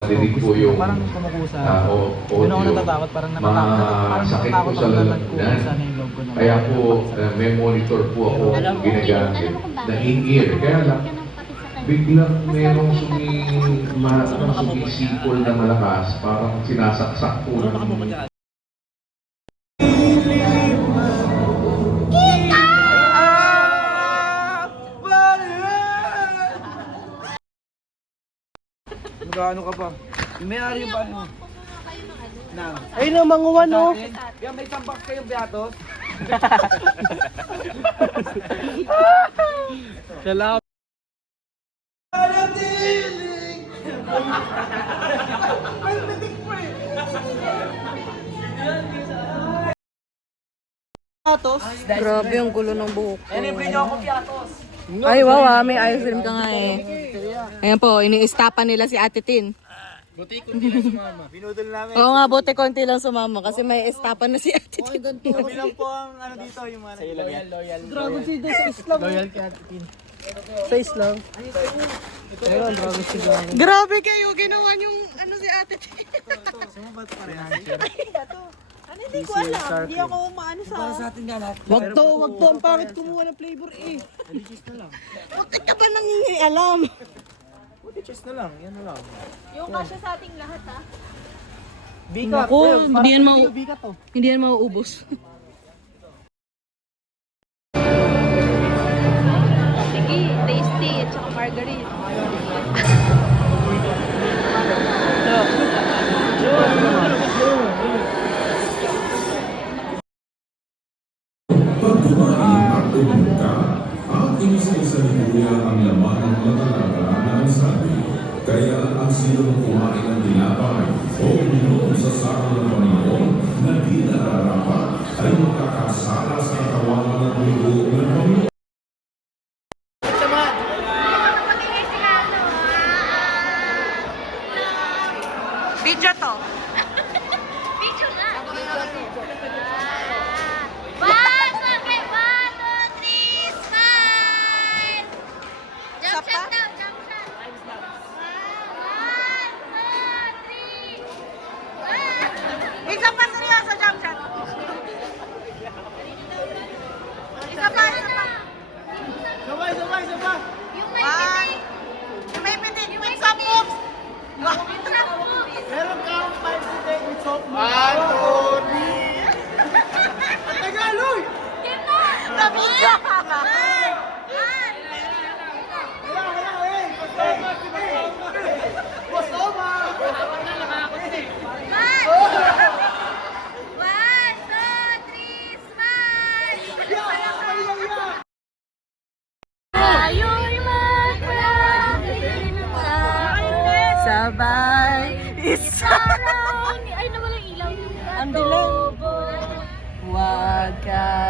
Dinig po yung parang kumukusa. audio. Ako natatakot, parang natatakot sa ako na lalamunan. nagkukusa na yung loob ko. Kaya po, may monitor po ako ginagamit na in-ear. Kaya lang, biglang merong sumisipol na malakas, parang sinasaksak po. Magkano ka pa? May-ari yung paano mo? Ayun ang manguwan, no? Yan, may tambak kayong beatos. Salamat. Grabe yung gulo ng buhok ko. Libre niyo ako piatos. Ay, wow ah, may ice cream ka nga eh. Ayan po, ini-stapan nila si Ate Tin. Buti konti lang sumama. Binudol namin. Oo nga, buti konti lang sumama kasi may estapan na si Ate Tin. Kami lang po ang ano dito, yung mga loyal. Dragon Seed sa Islam. Loyal kay Ate Tin. Sa Islam. Ayun, Dragon Seed. Grabe kayo, ginawa yung ano si Ate Tin. Sumabat pa rin. Ano, hindi ko alam. Hindi ako maano sa... Para sa atin nga lahat. Wag to. Ang pangit kumuha ng flavor eh. Bakit ka ba nangingialam? Buti cheese na lang, yan na lang. Yung kasya sa ating lahat, ha? Bigat. Ako, hindi yan Bigat to. hindi yan mauubos. Sige, tasty at saka margarine. Pag kumain at tumungka, ang isa-isa ni Kuya ang laman ng mga talaga na nagsabi. Kaya ang sinong kumain ng tinapay o minom sa sako ng Panginoon na di nararapat ay makakasala sa katawan ng dugo ng Panginoon. Video to. Picture nga! One, okay, 1, 2, 3, smile! Jump shot daw, jump shot! 1, 2, 3, 1! Isa pa seryoso, jump shot. Isa pa, isa pa. Sabay! Yung may pitik! Yung may pitik, with some moves. Meron kang 5 to take with soap mo. 1, 2, 3. Tagalog! Game na! Na-video ka ba? One, two, three, smile! Tayo'y magpapagin Sabay. Isa. Ay, nawala yung ilaw. Ang dilim. Huwag ka